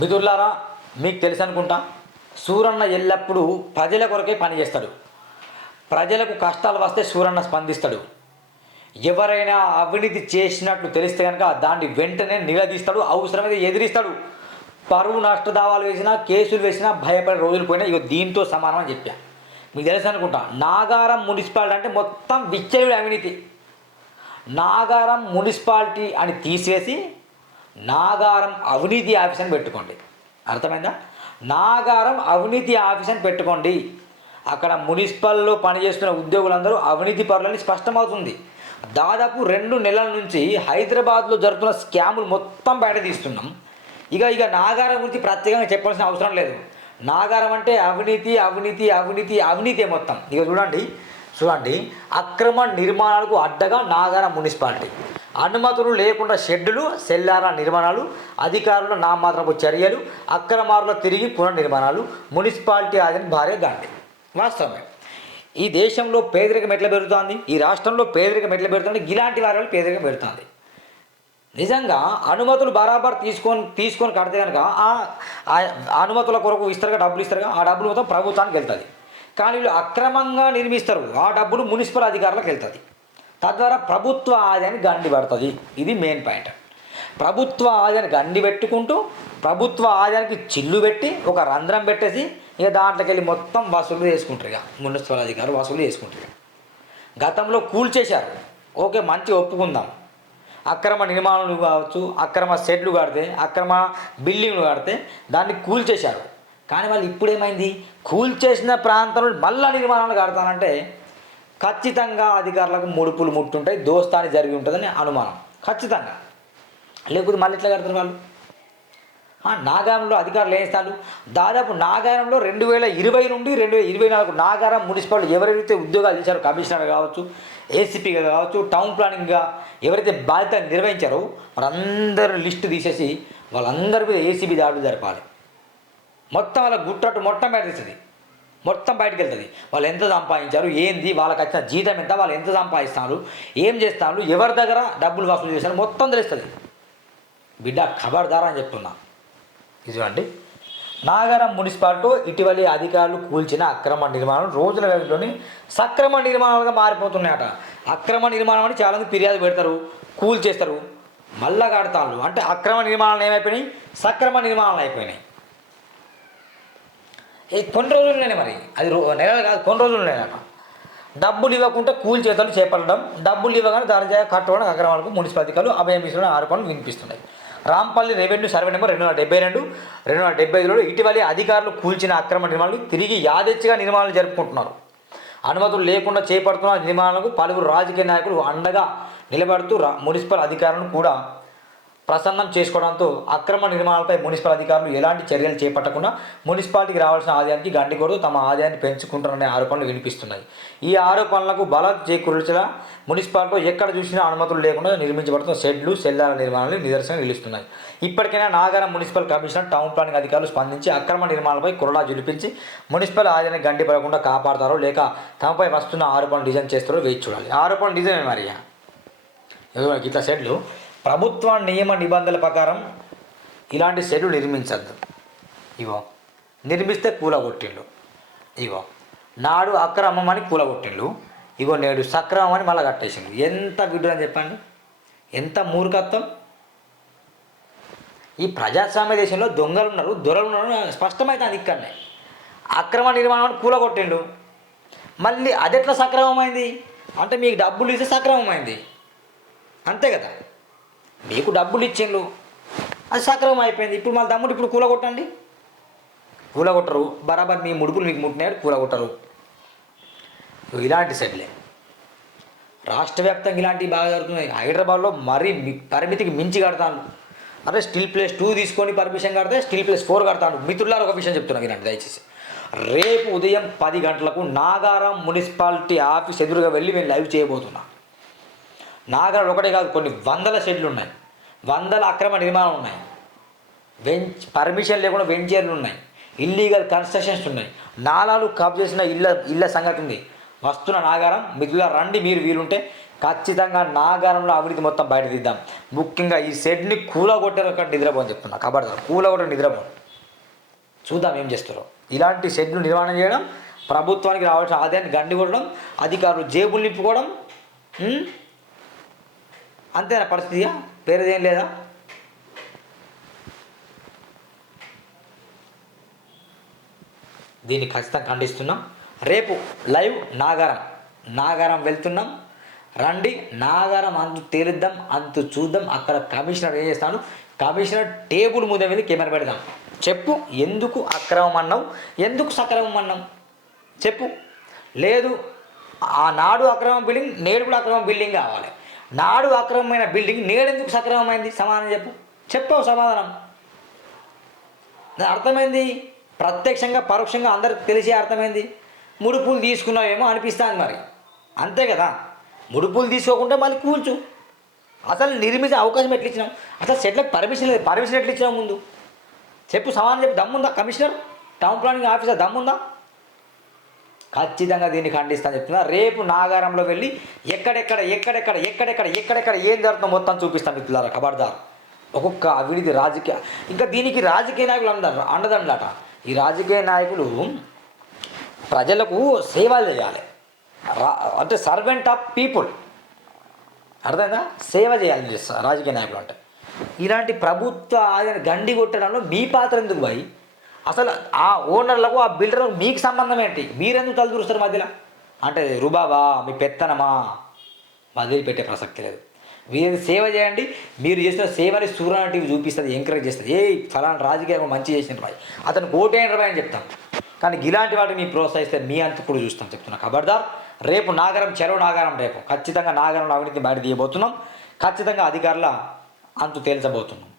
మిత్రులారా, మీకు తెలుసు అనుకుంటా, సూరన్న ఎల్లప్పుడూ ప్రజల కొరకే పనిచేస్తాడు. ప్రజలకు కష్టాలు వస్తే సూరన్న స్పందిస్తాడు. ఎవరైనా అవినీతి చేసినట్లు తెలిస్తే కనుక దాన్ని వెంటనే నిలదీస్తాడు, అవసరమైతే ఎదిరిస్తాడు. పరువు నష్ట దావాలు వేసినా, కేసులు వేసినా భయపడే రోజులు పోయినా ఇక దీంతో సమానం అని చెప్పా. మీకు తెలుసు అనుకుంటా, నాగారం మున్సిపాలిటీ అంటే మొత్తం విచ్చలుడి అవినీతి. నాగారం మున్సిపాలిటీ అని తీసేసి నాగారం అవినీతి ఆఫీస్ అని పెట్టుకోండి. అర్థమైందా? నాగారం అవినీతి ఆఫీస్ అని పెట్టుకోండి. అక్కడ మున్సిపల్లో పనిచేస్తున్న ఉద్యోగులందరూ అవినీతి పరులని స్పష్టమవుతుంది. దాదాపు 2 నెలల నుంచి హైదరాబాద్లో జరుగుతున్న స్కాములు మొత్తం బయట తీస్తున్నాం. ఇక నాగారం గురించి ప్రత్యేకంగా చెప్పాల్సిన అవసరం లేదు. నాగారం అంటే అవినీతి అవినీతి అవినీతి అవినీతి మొత్తం. ఇక చూడండి అక్రమ నిర్మాణాలకు అడ్డగా నాగారం మున్సిపాలిటీ. అనుమతులు లేకుండా షెడ్డులు, సెల్లార నిర్మాణాలు, అధికారుల నామాత్రపు చర్యలు, అక్రమార్లు తిరిగి పునర్నిర్మాణాలు, మున్సిపాలిటీ ఆదిని భారీ గాండి. వాస్తవమే. ఈ దేశంలో పేదరికం ఎట్లా పెరుగుతుంది, ఈ రాష్ట్రంలో పేదరికం ఎట్లా పెరుగుతుంది, ఇలాంటి వారి వల్ల పేదరికం పెరుగుతుంది. నిజంగా అనుమతులు బరాబర్ తీసుకొని కడితే కనుక ఆ అనుమతుల కొరకు ఇస్తారుగా, డబ్బులు ఇస్తారుగా, ఆ డబ్బులు మొత్తం ప్రభుత్వానికి వెళ్తుంది. కానీ వీళ్ళు అక్రమంగా నిర్మిస్తారు, ఆ డబ్బులు మున్సిపల్ అధికారులకు వెళ్తుంది. తద్వారా ప్రభుత్వ ఆదాయాన్ని గండి పడుతుంది. ఇది మెయిన్ పాయింట్. ప్రభుత్వ ఆదాయాన్ని గండి పెట్టుకుంటూ ప్రభుత్వ ఆదాయానికి చిల్లు పెట్టి ఒక రంధ్రం పెట్టేసి ఇక దాంట్లోకి వెళ్ళి మొత్తం వసూలు చేసుకుంటారు. ఇక మున్సిపల్ అధికారులు వసూలు చేసుకుంటారు. గతంలో కూల్చేశారు, ఓకే, మంచి ఒప్పుకుందాం. అక్రమ నిర్మాణాలు కావచ్చు, అక్రమ షెడ్లు కడితే, అక్రమ బిల్డింగ్లు కడితే దాన్ని కూల్చేశారు. కానీ వాళ్ళు ఇప్పుడేమైంది, కూల్చేసిన ప్రాంతంలో మళ్ళా నిర్మాణాలు కడతానంటే ఖచ్చితంగా అధికారులకు ముడుపులు ముట్టుంటాయి, దోస్తాని జరిగి ఉంటుందని అనుమానం ఖచ్చితంగా. లేకపోతే మళ్ళీ ఎట్లా కడతారు వాళ్ళు? నాగారంలో అధికారులు ఏం ఇస్తారు? దాదాపు నాగారంలో 2020 నుండి 2024 నాగారం మున్సిపాలిటీ ఎవరైతే ఉద్యోగాలు చేశారో, కమిషనర్ కావచ్చు, ఏసీపీగా కావచ్చు, టౌన్ ప్లానింగ్గా ఎవరైతే బాధ్యత నిర్వహించారో వాళ్ళందరూ లిస్టు తీసేసి వాళ్ళందరి మీద ఏసీబీ దాడులు జరపాలి. మొత్తం వాళ్ళ గుట్టట్టు మొత్తం బయట తీస్తుంది, మొత్తం బయటకు వెళ్తుంది. వాళ్ళు ఎంత సంపాదించారు, ఏంది, వాళ్ళకి వచ్చిన జీతం ఎంత, వాళ్ళు ఎంత సంపాదిస్తున్నారు, ఏం చేస్తున్నారు, ఎవరి దగ్గర డబ్బులు వసూలు చేస్తారు, మొత్తం తెలుస్తుంది. బిడ్డ ఖబర్దార్ అని చెప్తున్నా. ఇదిగోండి, నాగారం మున్సిపాలిటీ ఇటీవలి అధికారులు కూల్చిన అక్రమ నిర్మాణాలు రోజుల వ్యవధిలోని సక్రమ నిర్మాణాలుగా మారిపోతున్నాయట. అక్రమ నిర్మాణం అని చాలామంది ఫిర్యాదు పెడతారు, కూల్చేస్తారు, మళ్ళా కడతారు. అంటే అక్రమ నిర్మాణాలు ఏమైపోయినాయి, సక్రమ నిర్మాణాలు అయిపోయినాయి. కొన్ని రోజుల్లోనే, మరి అది నెలలు కాదు, కొన్ని రోజుల్లోనేనట. డబ్బులు ఇవ్వకుండా కూల్చేతలు చేపట్టడం, డబ్బులు ఇవ్వగానే దర్జా కట్టడం అక్రమాలకు మున్సిపల్ అధికారులు అభయం ఇస్తున్న ఆరోపణలు వినిపిస్తున్నాయి. రాంపల్లి రెవెన్యూ సర్వే నెంబర్ 272 275లో ఇటీవలి అధికారులు కూల్చిన అక్రమ నిర్మాణాలు తిరిగి యాదెచ్చిగా నిర్మాణాలు జరుపుకుంటున్నారు. అనుమతులు లేకుండా చేపడుతున్న నిర్మాణాలకు పలువురు రాజకీయ నాయకులు అండగా నిలబడుతూ మున్సిపల్ అధికారులను కూడా ప్రసన్నం చేసుకోవడంతో అక్రమ నిర్మాణాలపై మున్సిపల్ అధికారులు ఎలాంటి చర్యలు చేపట్టకుండా మున్సిపాలిటీకి రావాల్సిన ఆదాయానికి గండి కొడుతూ తమ ఆదాయాన్ని పెంచుకుంటారనే ఆరోపణలు వినిపిస్తున్నాయి. ఈ ఆరోపణలకు బలం చేకూర్చేలా మున్సిపాలిటీలో ఎక్కడ చూసినా అనుమతులు లేకుండా నిర్మించబడుతున్న షెడ్లు, సెల్లాల నిర్మాణాలు నిదర్శనం నిలుస్తున్నాయి. ఇప్పటికైనా Nagaram municipal commissioner, town planning అధికారులు స్పందించి అక్రమ నిర్మాణాలపై కురడా జులిపించి మున్సిపల్ ఆదాయాన్ని గండి పడకుండా కాపాడతారో లేక తమపై వస్తున్న ఆరోపణలు డిజైన్ చేస్తారో వేచి చూడాలి. ఆరోపణలు డిజైన్ మరి ఇట్లా షెడ్లు ప్రభుత్వ నియమ నిబంధనల ప్రకారం ఇలాంటి షెడ్లు నిర్మించద్దు. ఇగో నిర్మిస్తే కూలగొట్టిండు. ఇగో నాడు అక్రమం అని కూలగొట్టిండు, ఇగో నేడు సక్రమం అని మళ్ళీ కట్టేసిండు. ఎంత విడ్డూరం అని చెప్పండి, ఎంత మూర్ఖత్వం. ఈ ప్రజాస్వామ్య దేశంలో దొంగలు ఉన్నారు, దొరలు ఉన్నారు, స్పష్టమైతే ఇక్కడనే. అక్రమ నిర్మాణం కూలగొట్టిండు, మళ్ళీ అదెట్లా సక్రమమైంది అంటే మీకు డబ్బులు ఇస్తే సక్రమమైంది, అంతే కదా. మీకు డబ్బులు ఇచ్చిండ్రు, అది సక్రమం అయిపోయింది. ఇప్పుడు మళ్ళీ తమ్ముడు ఇప్పుడు కూలగొట్టండి, కూలగొట్టరు. బరాబర్ మీ ముడుపులు మీకు ముట్టినాడు, కూలగొట్టరు. ఇలాంటి సెట్లే రాష్ట్ర వ్యాప్తంగా ఇలాంటివి బాగా జరుగుతున్నాయి. హైదరాబాద్లో మరీ పరిమితికి మించి కడతాను. అదే స్టిల్ ప్లేస్ 2 తీసుకొని పర్మిషన్ కడితే స్టిల్ ప్లేస్ 4 కడతాను. మిత్రులారు ఒక విషయం చెప్తున్నాను వినండి దయచేసి. రేపు ఉదయం 10 గంటలకు నాగారం మున్సిపాలిటీ ఆఫీస్ ఎదురుగా వెళ్ళి మేము లైవ్ చేయబోతున్నాం. నాగారం ఒకటే కాదు, కొన్ని వందల షెడ్లు ఉన్నాయి, వందల అక్రమ నిర్మాణాలు ఉన్నాయి, పర్మిషన్ లేకుండా వెంచర్లు ఉన్నాయి, ఇల్లీగల్ కన్స్ట్రక్షన్స్ ఉన్నాయి, నాలాలు కబ్ చేసిన ఇళ్ళ సంగతి ఉంది. వస్తున్న నాగారం మిత్రుల రండి, మీరు వీలుంటే ఖచ్చితంగా నాగారంలో అవినీతి మొత్తం బయట తీద్దాం. ముఖ్యంగా ఈ షెడ్ని కూలగొట్టారు నిద్రపోని చెప్తున్నా కాబట్టి కూలగొట్ట నిద్రపోను. చూద్దాం ఏం చేస్తారో. ఇలాంటి షెడ్లు నిర్మాణం చేయడం, ప్రభుత్వానికి రావాల్సిన ఆదాయాన్ని గండి కొట్టడం, అధికారులు జేబులు నింపుకోవడం, అంతేనా పరిస్థితి? వేరేదేం లేదా? దీన్ని ఖచ్చితంగా ఖండిస్తున్నాం. రేపు లైవ్ నాగారం వెళ్తున్నాం. రండి, నాగారం అంతు తేలిద్దాం, అంతు చూద్దాం. అక్కడ కమిషనర్ ఏం చేస్తాను, కమిషనర్ టేబుల్ ముందు వెళ్ళి కెమెరా పెడదాం. చెప్పు, ఎందుకు అక్రమం అన్నావు, ఎందుకు సక్రమం అన్నావు చెప్పు. లేదు ఆనాడు అక్రమం బిల్డింగ్, నేడు కూడా అక్రమం బిల్డింగ్ కావాలి. నాడు అక్రమమైన బిల్డింగ్ నేడెందుకు సక్రమమైంది? సమాధానం చెప్పావు సమాధానం. అర్థమైంది. ప్రత్యక్షంగా పరోక్షంగా అందరికి తెలిసే అర్థమైంది. ముడుపులు తీసుకున్నావేమో అనిపిస్తుంది మరి, అంతే కదా. ముడుపులు తీసుకోకుండా మళ్ళీ కూల్చు. అసలు నిర్మించే అవకాశం ఎట్లా ఇచ్చినావు? అసలు సెట్లకు పర్మిషన్ లేదు. పర్మిషన్ ఎట్లా ఇచ్చినావు ముందు చెప్పు. సమాధానం చెప్పి దమ్ముందా? కమిషనర్, టౌన్ ప్లానింగ్ ఆఫీసర్ దమ్ముందా? ఖచ్చితంగా దీన్ని ఖండిస్తాను చెప్తున్నా. రేపు నాగారంలో వెళ్ళి ఎక్కడెక్కడ ఏం జరుగుతుందో మొత్తం చూపిస్తాను మిత్రులారా. ఖబర్దార్. ఒక్కొక్క అవినీతి రాజకీయ, ఇంకా దీనికి రాజకీయ నాయకులు అండదండలట. ఈ రాజకీయ నాయకులు ప్రజలకు సేవలు చేయాలి, అంటే సర్వెంట్ ఆఫ్ పీపుల్. అర్థమైందా? సేవ చేయాలి రాజకీయ నాయకులు అంటే. ఇలాంటి ప్రభుత్వ ఆదాయాన్ని గండి కొట్టడంలో మీ పాత్ర ఎందుకు పోయి? అసలు ఆ ఓనర్లకు, ఆ బిల్డర్లకు మీకు సంబంధం ఏంటి? మీరెందుకు తలదూరుస్తారు మధ్యలో? అంటే రుబాబా, మీ పెత్తనమా? వదిలిపెట్టే ప్రసక్తి లేదు. మీరు సేవ చేయండి. మీరు చేసిన సేవని సూర్య టీవీ చూపిస్తుంది, ఎంకరేజ్ చేస్తుంది. ఫలానా రాజకీయ మంచి చేసిన రాయి, అతను ఓటేయండి రాయి అని చెప్తాం. కానీ ఇలాంటి వాటిని మీరు ప్రోత్సహిస్తే మీ అంత కూడా చూస్తాం చెప్తున్నా. ఖబర్దార్. రేపు నాగారం, చెరో నాగారం. రేపు ఖచ్చితంగా నాగారంలో అవినీతిని బయట తీయబోతున్నాం. ఖచ్చితంగా అధికారుల అంతు తేల్చబోతున్నాం.